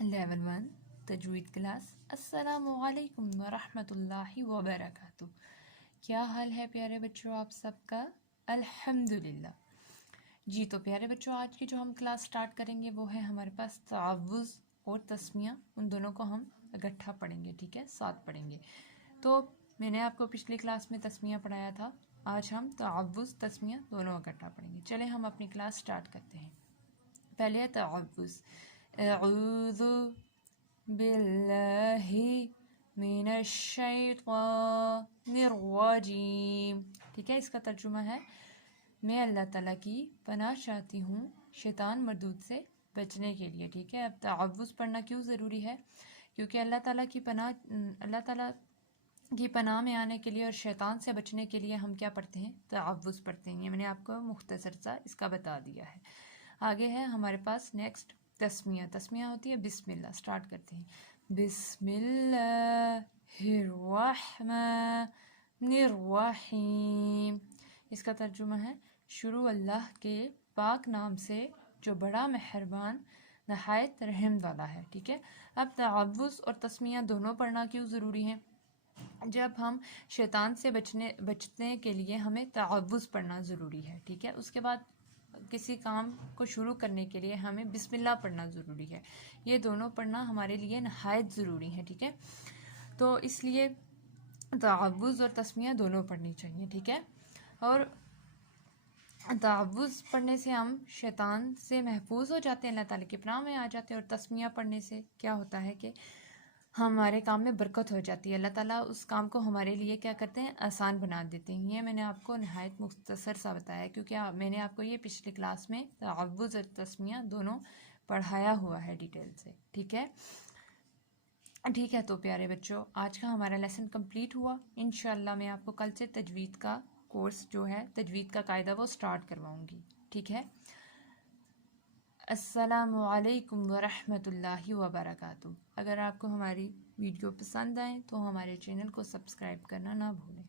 Level 1 تجوید class. السلام علیکم ورحمۃ اللہ وبرکاتہ۔ کیا حال ہے پیارے بچوں آپ سب کا؟ الحمدللہ۔ جی تو پیارے بچوں، آج کی جو ہم کلاس سٹارٹ کریں گے وہ ہے ہمارے پاس تعوذ اور تسمیہ، ان دونوں کو ہم اکٹھا پڑھیں گے، ٹھیک ہے، ساتھ پڑھیں گے۔ تو میں نے آپ کو پچھلی کلاس میں تسمیہ پڑھایا تھا، آج ہم تعوذ تسمیہ دونوں اکٹھا پڑھیں گے۔ چلیں ہم اپنی کلاس سٹارٹ کرتے ہیں۔ پہلے ہے تعوذ۔ اعوذ باللہ من الشیطان الرجیم، ٹھیک ہے، اس کا ترجمہ ہے میں اللہ تعالیٰ کی پناہ چاہتی ہوں شیطان مردود سے بچنے کے لیے، ٹھیک ہے۔ اب تعوذ پڑھنا کیوں ضروری ہے؟ کیونکہ اللہ تعالیٰ کی پناہ میں آنے کے لیے اور شیطان سے بچنے کے لیے ہم کیا پڑھتے ہیں؟ تعوذ پڑھتے ہیں۔ یہ میں نے آپ کو مختصر سا اس کا بتا دیا ہے۔ آگے ہے ہمارے پاس نیکسٹ تسمیہ۔ تسمیہ ہوتی ہے بسم اللہ۔ سٹارٹ کرتے ہیں، بسم اللہ الرحمن الرحیم۔ اس کا ترجمہ ہے شروع اللہ کے پاک نام سے جو بڑا مہربان نہایت رحم والا ہے، ٹھیک ہے۔ اب تعوذ اور تسمیہ دونوں پڑھنا کیوں ضروری ہے؟ جب ہم شیطان سے بچنے کے لیے ہمیں تعوذ پڑھنا ضروری ہے، ٹھیک ہے۔ اس کے بعد کسی کام کو شروع کرنے کے لیے ہمیں بسم اللہ پڑھنا ضروری ہے۔ یہ دونوں پڑھنا ہمارے لیے نہایت ضروری ہے، ٹھیک ہے۔ تو اس لیے تعوذ اور تسمیہ دونوں پڑھنی چاہیے، ٹھیک ہے۔ اور تعوذ پڑھنے سے ہم شیطان سے محفوظ ہو جاتے ہیں، اللہ تعالیٰ کی پناہ میں آ جاتے ہیں، اور تسمیہ پڑھنے سے کیا ہوتا ہے کہ ہمارے کام میں برکت ہو جاتی ہے، اللہ تعالیٰ اس کام کو ہمارے لیے کیا کرتے ہیں؟ آسان بنا دیتے ہیں۔ یہ میں نے آپ کو نہایت مختصر سا بتایا ہے، کیونکہ میں نے آپ کو یہ پچھلی کلاس میں تعوذ اور تسمیہ دونوں پڑھایا ہوا ہے ڈیٹیل سے، ٹھیک ہے۔ ٹھیک ہے، تو پیارے بچوں، آج کا ہمارا لیسن کمپلیٹ ہوا۔ انشاءاللہ میں آپ کو کل سے تجوید کا کورس جو ہے، تجوید کا قاعدہ، وہ سٹارٹ کرواؤں گی، ٹھیک ہے۔ السلام علیکم ورحمۃ اللہ وبرکاتہ۔ اگر آپ کو ہماری ویڈیو پسند آئے تو ہمارے چینل کو سبسکرائب کرنا نہ بھولیں۔